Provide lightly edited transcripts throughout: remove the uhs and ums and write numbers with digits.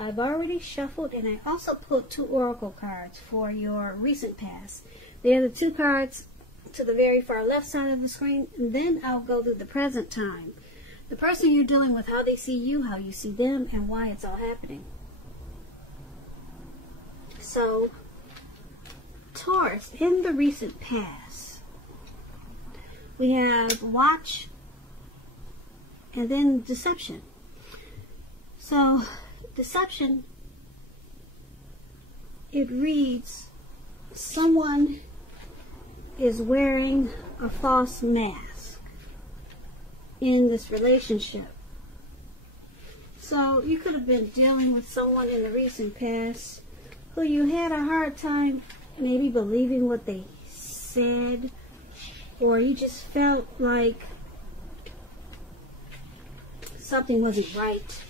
I've already shuffled, and I also pulled 2 oracle cards for your recent past. They are the 2 cards to the very far left side of the screen, and then I'll go through the present time. The person you're dealing with, how they see you, how you see them, and why it's all happening. So, Taurus, in the recent past, we have watch and then deception. So, deception, it reads, someone is wearing a false mask in this relationship. So, you could have been dealing with someone in the recent past who you had a hard time maybe believing what they said, or you just felt like something wasn't right,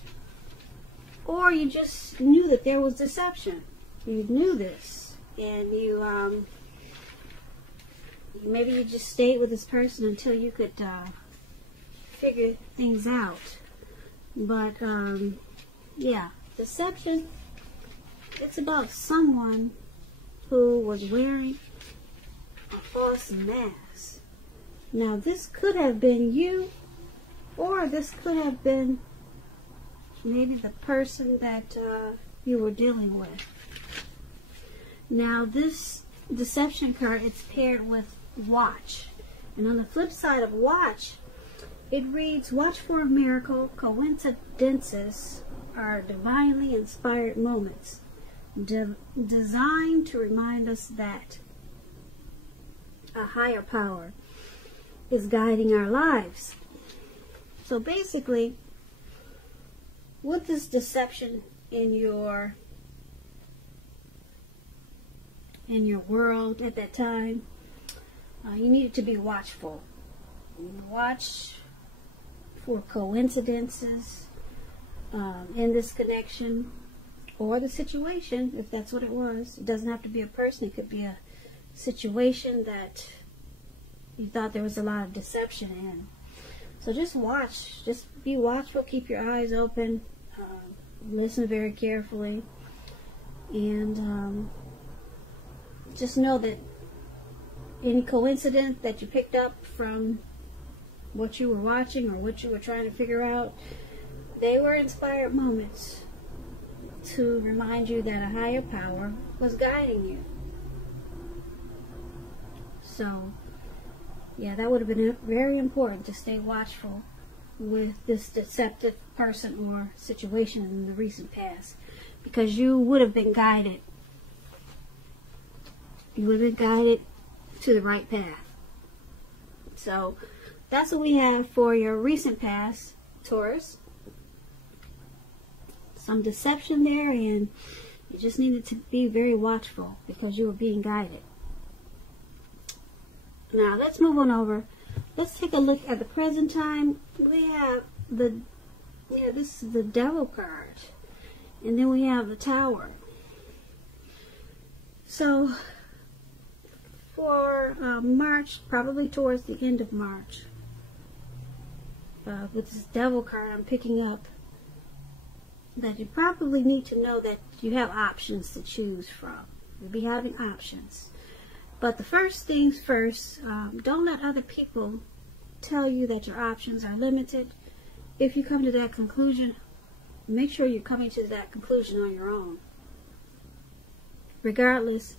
or you just knew that there was deception. You knew this, and you maybe you just stayed with this person until you could figure things out. But yeah, deception, it's about someone who was wearing a false mask. Now, this could have been you, or this could have been maybe the person that you were dealing with. Now, this deception card, it's paired with watch. And on the flip side of watch, it reads, watch for a miracle. Coincidences are divinely inspired moments designed to remind us that a higher power is guiding our lives. So basically, with this deception in your world at that time, you needed to be watchful. Watch for coincidences in this connection or the situation, if that's what it was. It doesn't have to be a person. It could be a situation that you thought there was a lot of deception in. So just watch. Just be watchful. Keep your eyes open. Listen very carefully. And just know that any coincidence that you picked up from what you were watching or what you were trying to figure out, they were inspired moments to remind you that a higher power was guiding you. So, yeah, that would have been very important to stay watchful with this deceptive person or situation in the recent past, because you would have been guided. You would have been guided to the right path. So, that's what we have for your recent past, Taurus. Some deception there, and you just needed to be very watchful because you were being guided. Now, let's move on over. Let's take a look at the present time. We have this is the Devil card. And then we have the Tower. So, for March, probably towards the end of March, with this Devil card, I'm picking up that you probably need to know that you have options to choose from. You'll be having options. But the first things first, don't let other people tell you that your options are limited. If you come to that conclusion, make sure you're coming to that conclusion on your own. Regardless,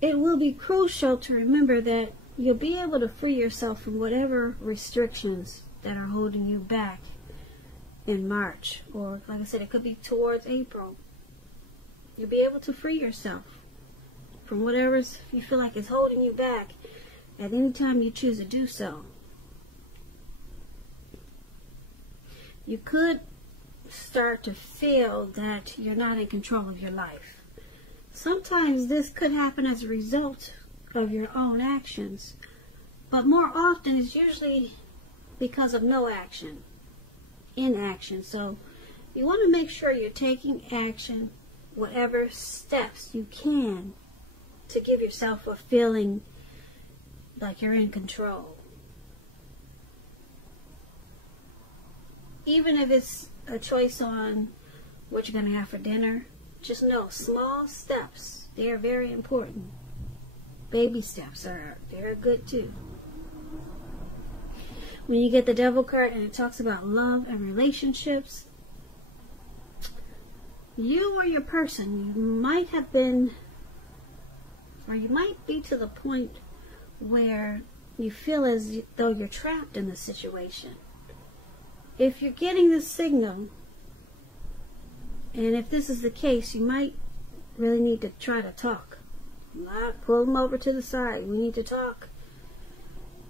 it will be crucial to remember that you'll be able to free yourself from whatever restrictions that are holding you back in March. Or, like I said, it could be towards April. You'll be able to free yourself from whatever you feel like is holding you back at any time you choose to do so. You could start to feel that you're not in control of your life. Sometimes this could happen as a result of your own actions, but more often it's usually because of no action, inaction. So you want to make sure you're taking action, whatever steps you can, to give yourself a feeling like you're in control. Even if it's a choice on what you're going to have for dinner. Just know, small steps, they are very important. Baby steps are very good too. When you get the Devil card and it talks about love and relationships, you or your person, you might have been, or you might be to the point where you feel as though you're trapped in the situation. If you're getting this signal, and if this is the case, you might really need to try to talk. Pull them over to the side. We need to talk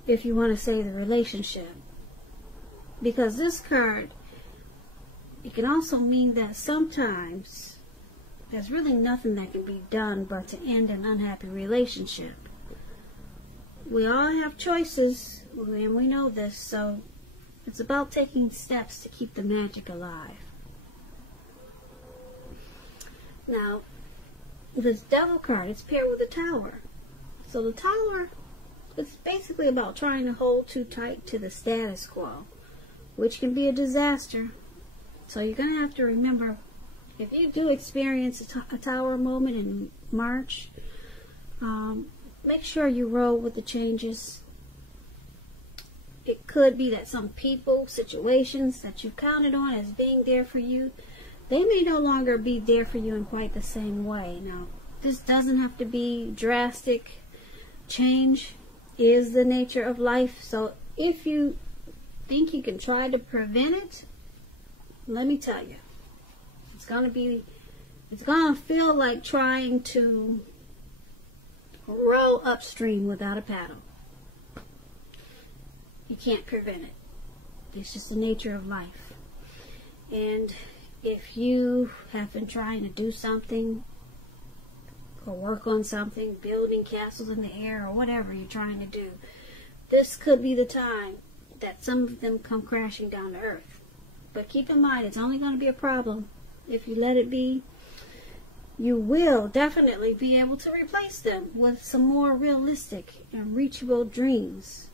if you want to save the relationship. Because this card, it can also mean that sometimes there's really nothing that can be done but to end an unhappy relationship. We all have choices, and we know this, so it's about taking steps to keep the magic alive. Now, this Devil card, it's paired with the Tower. So the Tower, it's basically about trying to hold too tight to the status quo, which can be a disaster. So you're going to have to remember, if you do experience a Tower moment in March, make sure you roll with the changes. It could be that some people, situations that you counted on as being there for you, they may no longer be there for you in quite the same way. Now, this doesn't have to be drastic. Change is the nature of life. So if you think you can try to prevent it, let me tell you, it's going to feel like trying to row upstream without a paddle. You can't prevent it. It's just the nature of life. And if you have been trying to do something or work on something, building castles in the air or whatever you're trying to do, this could be the time that some of them come crashing down to earth. But keep in mind, it's only going to be a problem if you let it be. You will definitely be able to replace them with some more realistic and reachable dreams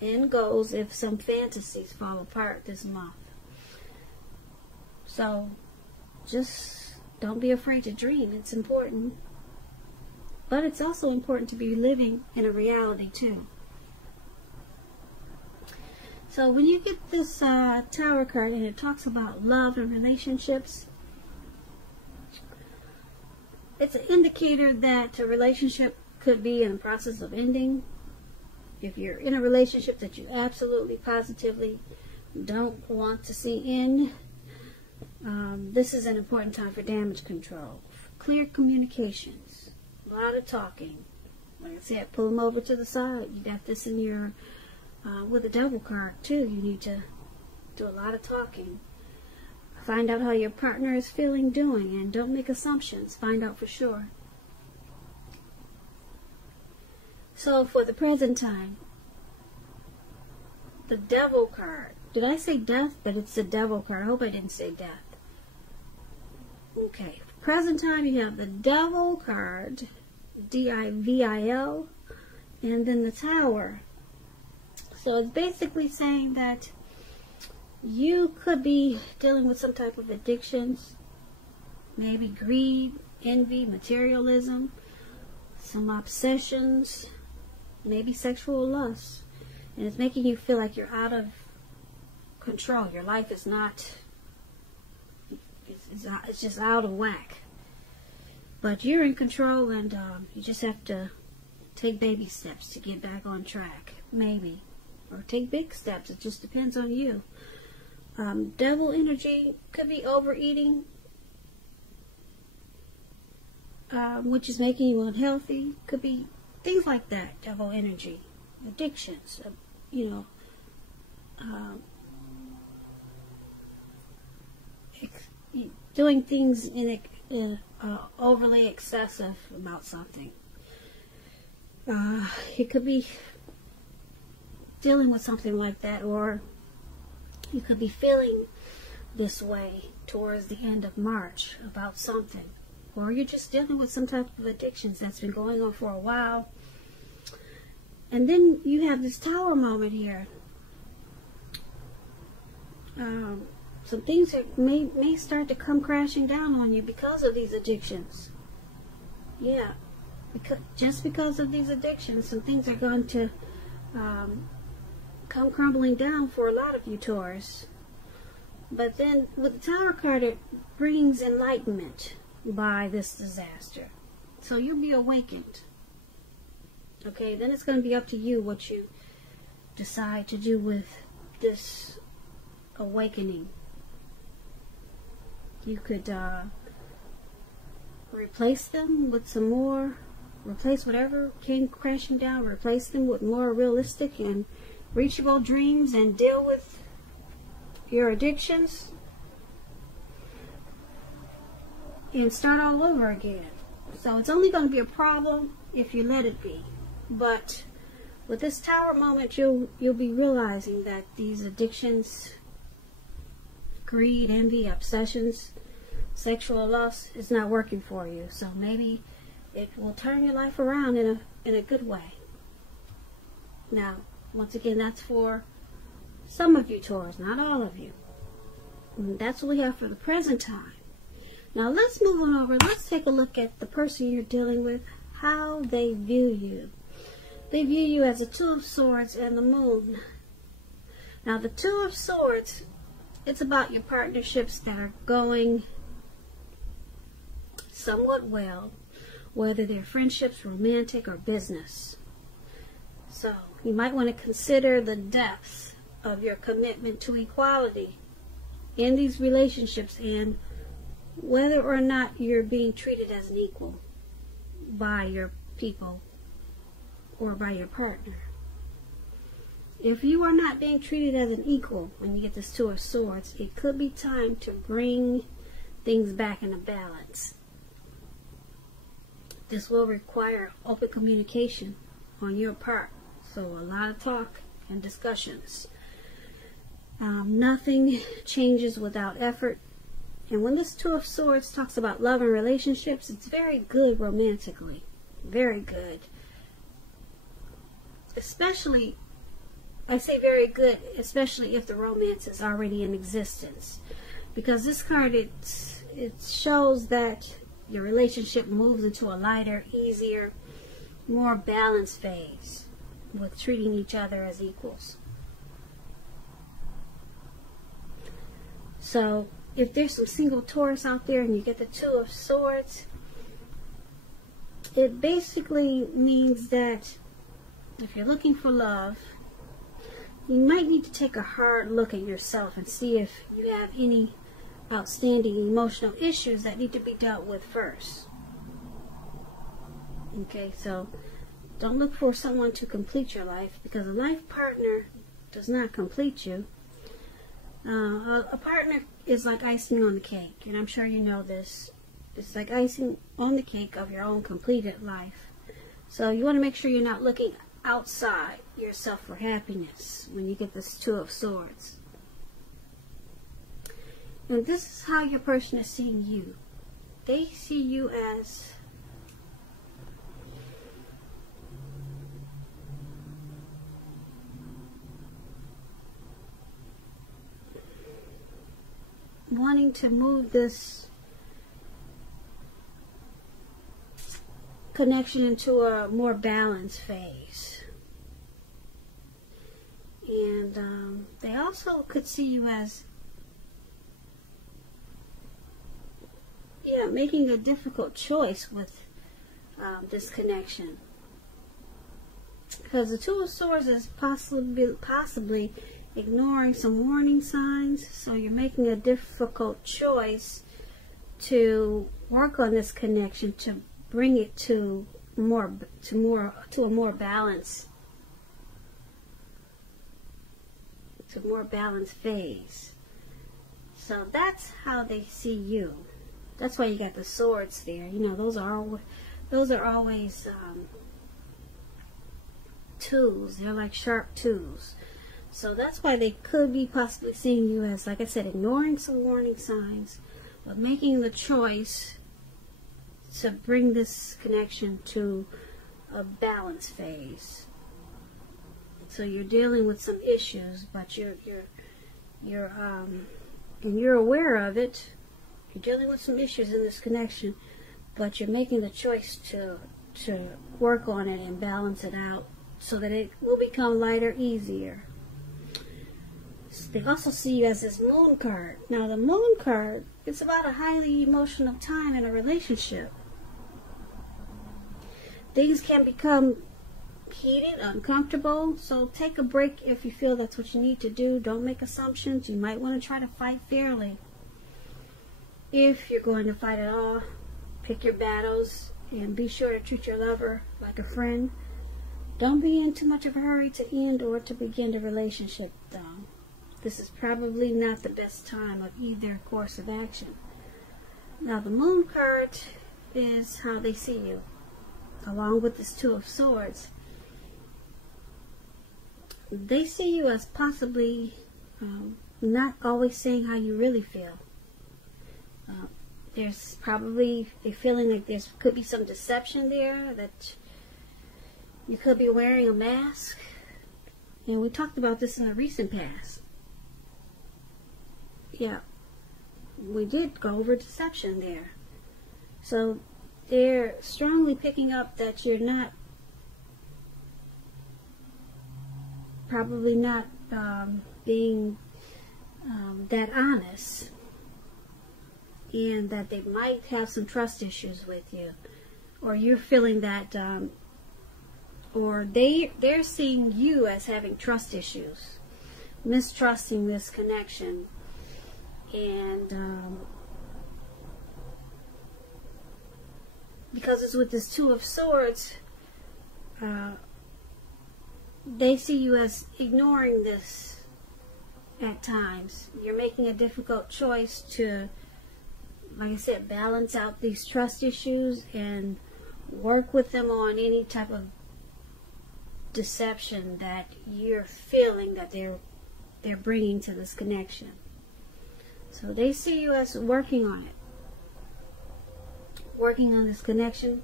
and goals if some fantasies fall apart this month. So just don't be afraid to dream. It's important. But it's also important to be living in a reality too. So when you get this Tower card and it talks about love and relationships, it's an indicator that a relationship could be in the process of ending. If you're in a relationship that you absolutely, positively don't want to see end, this is an important time for damage control. Clear communications. A lot of talking. Like I said, pull them over to the side. You got this in your, with the Devil card too. You need to do a lot of talking. Find out how your partner is feeling, doing, and don't make assumptions. Find out for sure. So for the present time, the Devil card. Did I say death? But it's the Devil card. I hope I didn't say death. Okay. Present time, you have the Devil card, D-I-V-I-L, and then the Tower. So it's basically saying that you could be dealing with some type of addictions, maybe greed, envy, materialism, some obsessions, maybe sexual lust. And it's making you feel like you're out of control. Your life is not, it's just out of whack. But you're in control, and you just have to take baby steps to get back on track, maybe. Or take big steps. It just depends on you. Devil energy could be overeating, which is making you unhealthy. Could be things like that. Devil energy, addictions, doing things overly excessive about something. It could be dealing with something like that, or you could be feeling this way towards the end of March about something, or you're just dealing with some type of addictions that's been going on for a while. And then you have this Tower moment here. some things may start to come crashing down on you because of these addictions. Yeah, just because of these addictions, some things are going to come crumbling down for a lot of you Taurus. But then with the Tower card, it brings enlightenment by this disaster. So you'll be awakened. Okay, then it's going to be up to you what you decide to do with this awakening. You could replace them with some more, replace whatever came crashing down, replace them with more realistic and reachable dreams and deal with your addictions and start all over again. So it's only going to be a problem if you let it be. But with this Tower moment, you'll be realizing that these addictions, greed, envy, obsessions, sexual lust is not working for you. So maybe it will turn your life around in a good way. Now, once again, that's for some of you Taurus, not all of you. And that's what we have for the present time. Now let's move on over. Let's take a look at the person you're dealing with, how they view you. They view you as a Two of Swords and the Moon. Now the Two of Swords, it's about your partnerships that are going somewhat well, whether they're friendships, romantic, or business. So you might want to consider the depth of your commitment to equality in these relationships and whether or not you're being treated as an equal by your people or by your partner. If you are not being treated as an equal when you get this Two of Swords, it could be time to bring things back into balance. This will require open communication on your part. So a lot of talk and discussions. Nothing changes without effort. And when this Two of Swords talks about love and relationships, it's very good romantically. Very good. Especially, I say very good, especially if the romance is already in existence. Because this card, it shows that your relationship moves into a lighter, easier, more balanced phase with treating each other as equals. So if there's some single Taurus out there and you get the Two of Swords, it basically means that if you're looking for love, you might need to take a hard look at yourself and see if you have any outstanding emotional issues that need to be dealt with first. Okay, so don't look for someone to complete your life, because a life partner does not complete you. A partner is like icing on the cake, and I'm sure you know this. It's like icing on the cake of your own completed life. So you want to make sure you're not looking outside yourself for happiness when you get this Two of Swords. And this is how your person is seeing you. They see you as wanting to move this connection into a more balanced phase. And they also could see you as making a difficult choice with this connection. Because the Two of Swords is possibly ignoring some warning signs, so you're making a difficult choice to work on this connection to bring it to a more balanced phase. So that's how they see you. That's why you got the swords there. You know, those are always tools. They're like sharp tools. So that's why they could be possibly seeing you as, like I said, ignoring some warning signs, but making the choice to bring this connection to a balance phase. So you're dealing with some issues, but you're and you're aware of it. You're dealing with some issues in this connection, but you're making the choice to work on it and balance it out so that it will become lighter, easier. They also see you as this moon card. Now the moon card, it's about a highly emotional time in a relationship. Things can become heated, uncomfortable, so take a break if you feel that's what you need to do. Don't make assumptions. You might want to try to fight fairly. If you're going to fight at all, pick your battles and be sure to treat your lover like a friend. Don't be in too much of a hurry to end or to begin the relationship, though. This is probably not the best time of either course of action. Now, the moon card is how they see you, along with this Two of Swords. They see you as possibly not always saying how you really feel. There's probably a feeling like there could be some deception there, that you could be wearing a mask. And we talked about this in the recent past. Yeah, we did go over deception there. So they're strongly picking up that you're not, probably not being that honest, and that they might have some trust issues with you, or you're feeling that, or they're seeing you as having trust issues, mistrusting this connection. And because it's with this Two of Swords, they see you as ignoring this at times. You're making a difficult choice to, like I said, balance out these trust issues and work with them on any type of deception that you're feeling that they're bringing to this connection. So they see you as working on it, working on this connection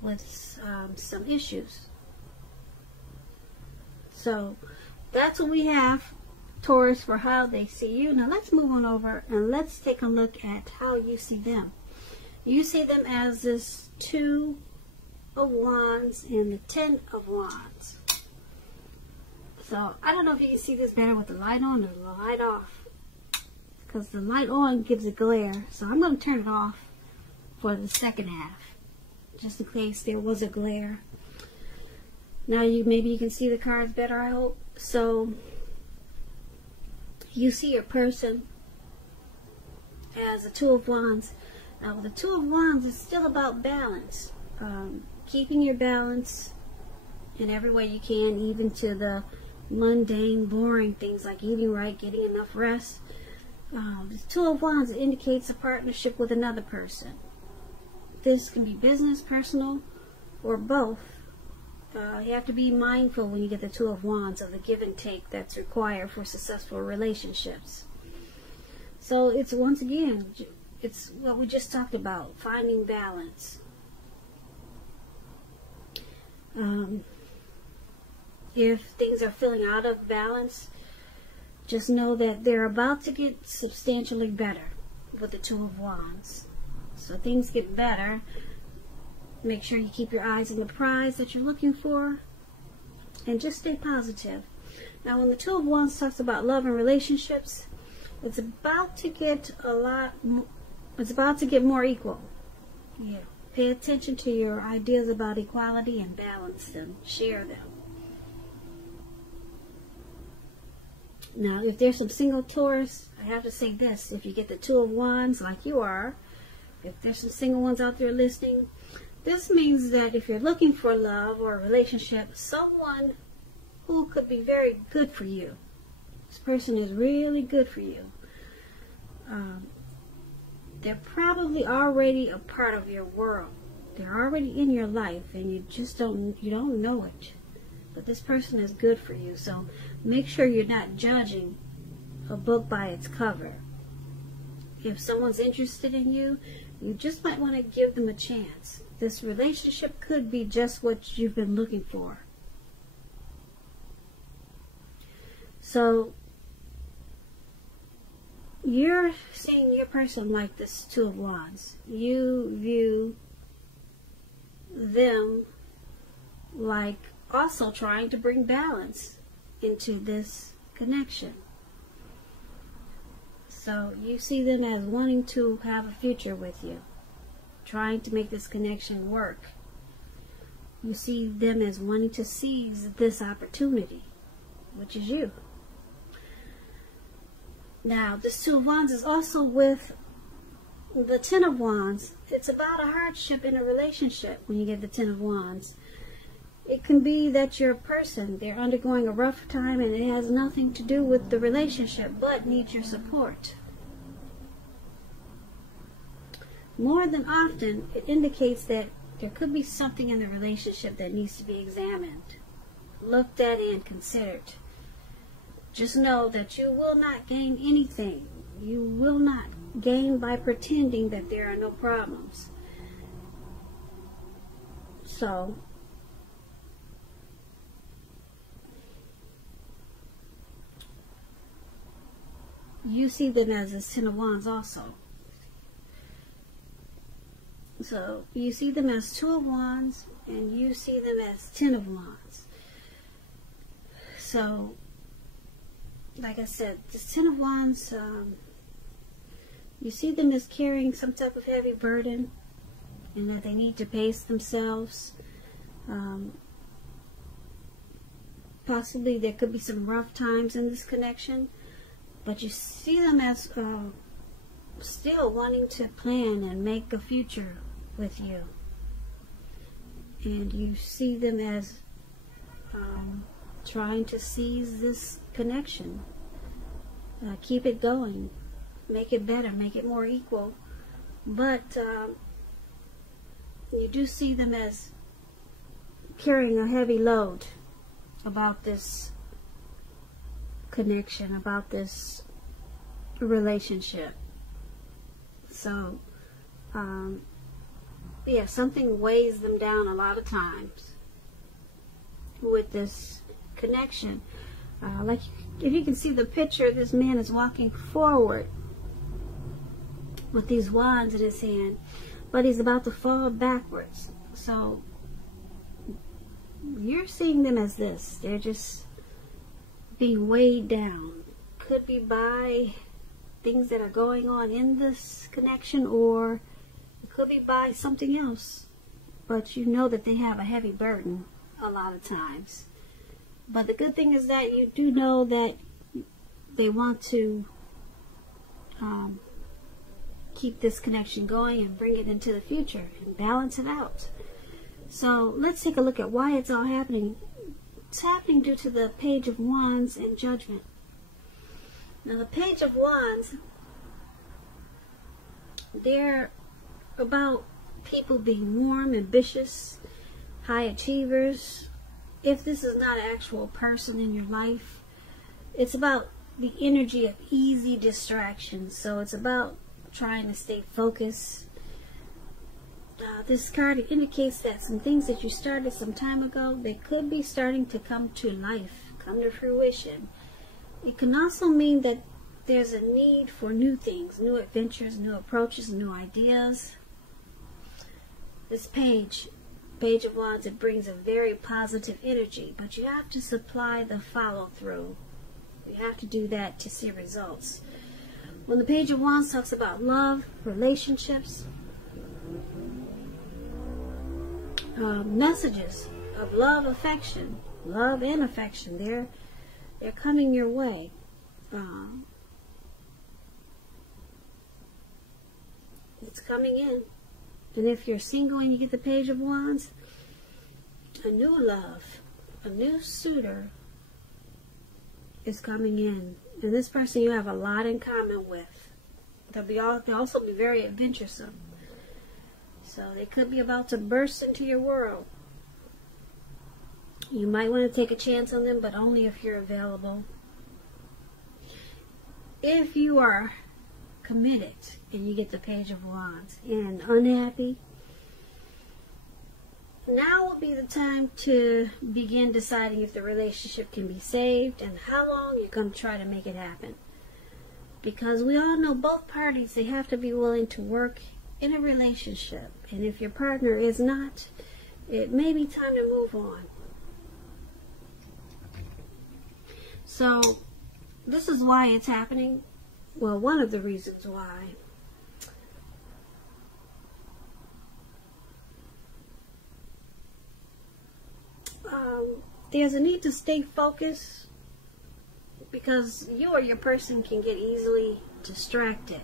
with some issues. So that's what we have, Taurus, for how they see you. Now let's move on over and let's take a look at how you see them. You see them as this Two of Wands and the Ten of Wands. So I don't know if you can see this better with the light on or the light off, because the light on gives a glare. So I'm going to turn it off for the second half, just in case there was a glare. Now maybe you can see the cards better, I hope. So you see your person as a Two of Wands. Now with the Two of Wands, it's still about balance. Keeping your balance in every way you can, even to the mundane, boring things like eating right, getting enough rest. The Two of Wands indicates a partnership with another person. This can be business, personal, or both. You have to be mindful when you get the Two of Wands of the give and take that's required for successful relationships. So it's, once again, it's what we just talked about, finding balance. If things are feeling out of balance, just know that they're about to get substantially better with the Two of Wands. So things get better. Make sure you keep your eyes on the prize that you're looking for, and just stay positive. Now when the Two of Wands talks about love and relationships, it's about to get more equal. Yeah. Pay attention to your ideas about equality and balance them. Share them. Now, if there's some single Taurus, I have to say this. If you get the Two of Wands like you are, if there's some single ones out there listening, this means that if you're looking for love or a relationship, someone who could be very good for you. This person is really good for you. They're probably already a part of your world. They're already in your life, and you just don't know it. But this person is good for you. So make sure you're not judging a book by its cover. If someone's interested in you, you just might want to give them a chance. This relationship could be just what you've been looking for. So you're seeing your person like this Two of Wands. You view them like also trying to bring balance into this connection. So you see them as wanting to have a future with you, trying to make this connection work. You see them as wanting to seize this opportunity, which is you. Now, this Two of Wands is also with the Ten of Wands. It's about a hardship in a relationship when you get the Ten of Wands. It can be that your person, they're undergoing a rough time and it has nothing to do with the relationship, but needs your support. More than often, it indicates that there could be something in the relationship that needs to be examined, looked at, and considered. Just know that you will not gain anything. You will not gain by pretending that there are no problems. So, you see them as a Ten of Wands also. So, you see them as Two of Wands, and you see them as Ten of Wands. So, like I said, this Ten of Wands, you see them as carrying some type of heavy burden, and that they need to pace themselves. Possibly there could be some rough times in this connection, but you see them as still wanting to plan and make a future with you. And you see them as trying to seize this connection, keep it going, make it better, make it more equal. But you do see them as carrying a heavy load about this connection, about this relationship. So yeah, something weighs them down a lot of times with this connection. Like if you can see the picture, this man is walking forward with these wands in his hand, but he's about to fall backwards. So you're seeing them as this. They're just being weighed down. Could be by things that are going on in this connection, or it could be by something else. But you know that they have a heavy burden a lot of times. But the good thing is that you do know that they want to keep this connection going and bring it into the future and balance it out. So let's take a look at why it's all happening. It's happening due to the Page of Wands and Judgment. Now the Page of Wands, they're about people being warm, ambitious, high achievers. If this is not an actual person in your life, it's about the energy of easy distractions. So it's about trying to stay focused. This card indicates that some things that you started some time ago, they could be starting to come to life, come to fruition. It can also mean that there's a need for new things, new adventures, new approaches, new ideas. This Page of Wands, it brings a very positive energy, but you have to supply the follow-through. You have to do that to see results. When the Page of Wands talks about love, relationships, messages of love, affection, love and affection, they're coming your way. It's coming in. And if you're single and you get the Page of Wands, a new love, a new suitor is coming in. And this person you have a lot in common with. They'll also be very adventuresome. So they could be about to burst into your world. You might want to take a chance on them, but only if you're available. If you are committed and you get the Page of Wands and unhappy, now will be the time to begin deciding if the relationship can be saved and how long you're going to try to make it happen. Because we all know both parties, they have to be willing to work in a relationship. And if your partner is not, it may be time to move on. So, this is why it's happening. Well, one of the reasons why. There's a need to stay focused, because you or your person can get easily distracted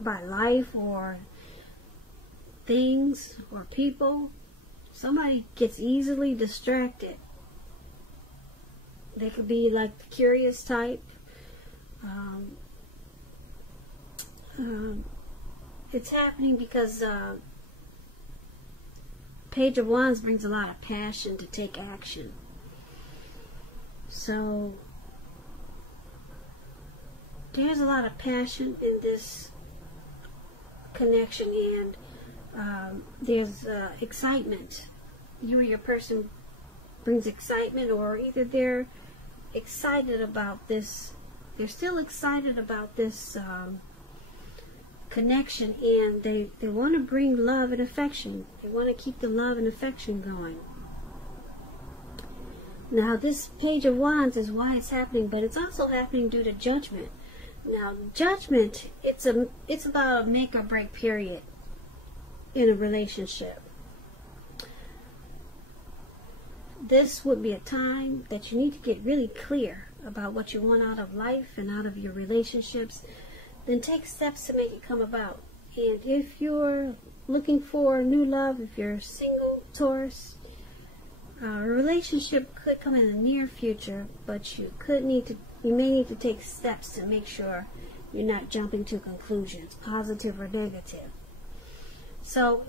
by life or things or people. Somebody gets easily distracted. They could be like the curious type. It's happening because Page of Wands brings a lot of passion to take action. So there's a lot of passion in this connection, and there's excitement. You or your person brings excitement, or either they're excited about this, they're still excited about this connection, and they want to bring love and affection. They want to keep the love and affection going. Now, this Page of Wands is why it's happening, but it's also happening due to judgment. Now, judgment, it's about a make or break period in a relationship. This would be a time that you need to get really clear about what you want out of life and out of your relationships. Then take steps to make it come about. And if you're looking for new love, if you're single, Taurus, a relationship could come in the near future, but you may need to take steps to make sure you're not jumping to conclusions, positive or negative. So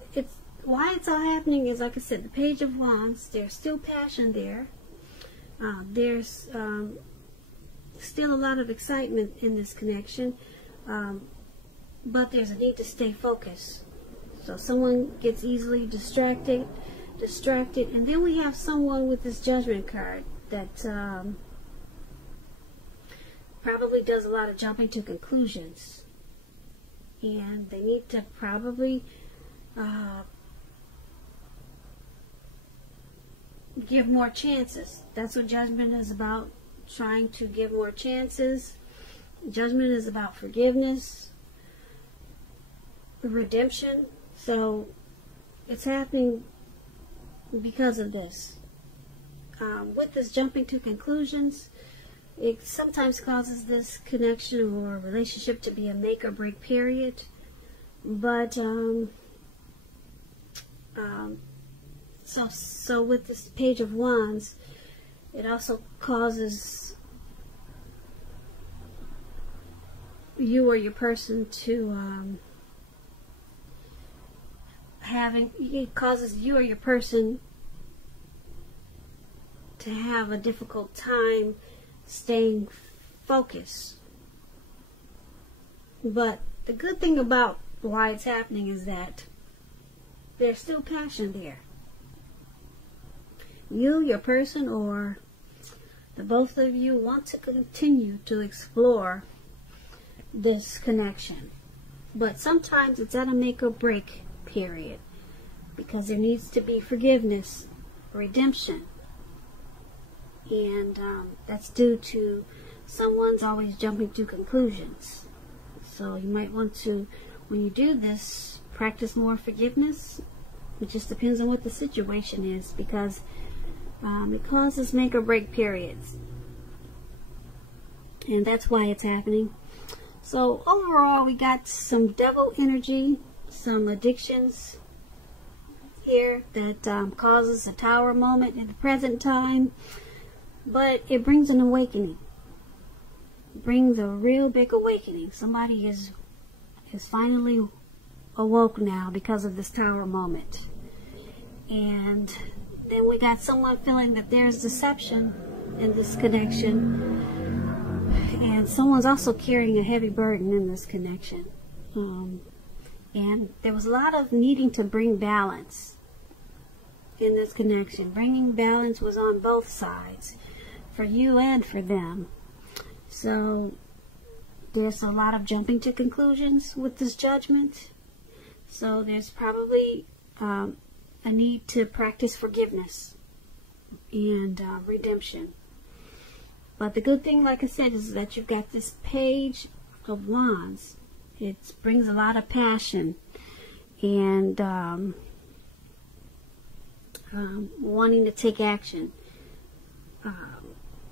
why it's all happening is, like I said, the Page of Wands, there's still passion there. There's still a lot of excitement in this connection, but there's a need to stay focused. So someone gets easily distracted, and then we have someone with this Judgment card that probably does a lot of jumping to conclusions, and they need to probably give more chances. That's what Judgment is about, trying to give more chances. Judgment is about forgiveness, redemption. So it's happening because of this. With this jumping to conclusions, it sometimes causes this connection or relationship to be a make or break period. But so with this Page of Wands, it also causes you or your person to it causes you or your person to have a difficult time staying focused. But the good thing about why it's happening is that there's still passion there. You, your person, or the both of you want to continue to explore this connection. But sometimes it's at a make or break period, because there needs to be forgiveness, redemption, and that's due to someone's always jumping to conclusions. So you might want to, when you do this, practice more forgiveness. It just depends on what the situation is, because it causes make or break periods, and that's why it's happening. So overall, we got some devil energy, some addictions here that causes a tower moment in the present time, but it brings an awakening. It brings a real big awakening. Somebody is finally awoke now because of this tower moment. And then we got someone feeling that there's deception in this connection, and someone's also carrying a heavy burden in this connection. And there was a lot of needing to bring balance in this connection. Bringing balance was on both sides, for you and for them. So there's a lot of jumping to conclusions with this judgment. So there's probably a need to practice forgiveness and redemption. But the good thing, like I said, is that you've got this Page of Wands. It brings a lot of passion and wanting to take action,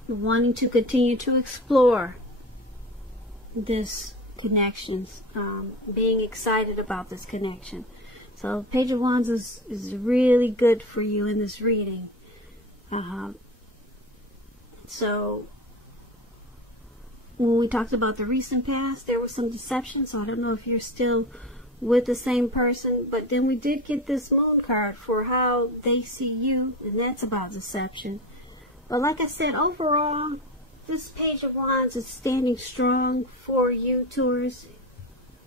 wanting to continue to explore this connections, being excited about this connection. So Page of Wands is really good for you in this reading. So when we talked about the recent past, there was some deception, so I don't know if you're still with the same person, but then we did get this Moon card for how they see you, and that's about deception. But like I said, overall, this Page of Wands is standing strong for you, Taurus,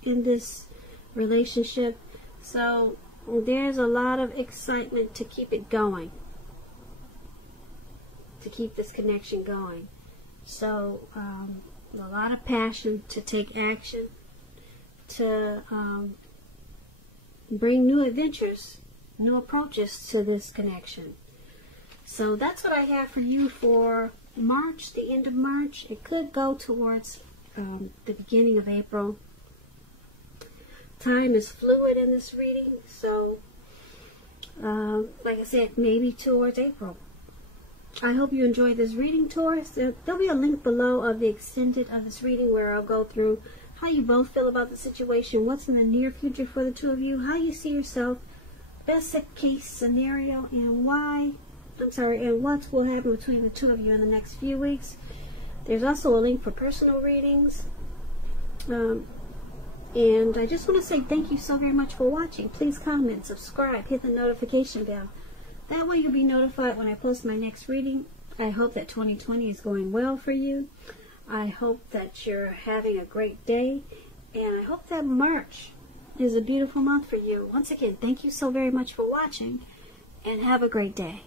in this relationship. So there's a lot of excitement to keep it going, to keep this connection going. So a lot of passion to take action, to bring new adventures, new approaches to this connection. So that's what I have for you for March, the end of March. It could go towards the beginning of April. Time is fluid in this reading, so like I said, maybe towards April. I hope you enjoyed this reading, Taurus. There'll be a link below of the extended of this reading where I'll go through how you both feel about the situation, what's in the near future for the two of you, how you see yourself, best case scenario, and what will happen between the two of you in the next few weeks. There's also a link for personal readings. And I just want to say thank you so very much for watching. Please comment, subscribe, hit the notification bell. That way you'll be notified when I post my next reading. I hope that 2020 is going well for you. I hope that you're having a great day. And I hope that March is a beautiful month for you. Once again, thank you so very much for watching. And have a great day.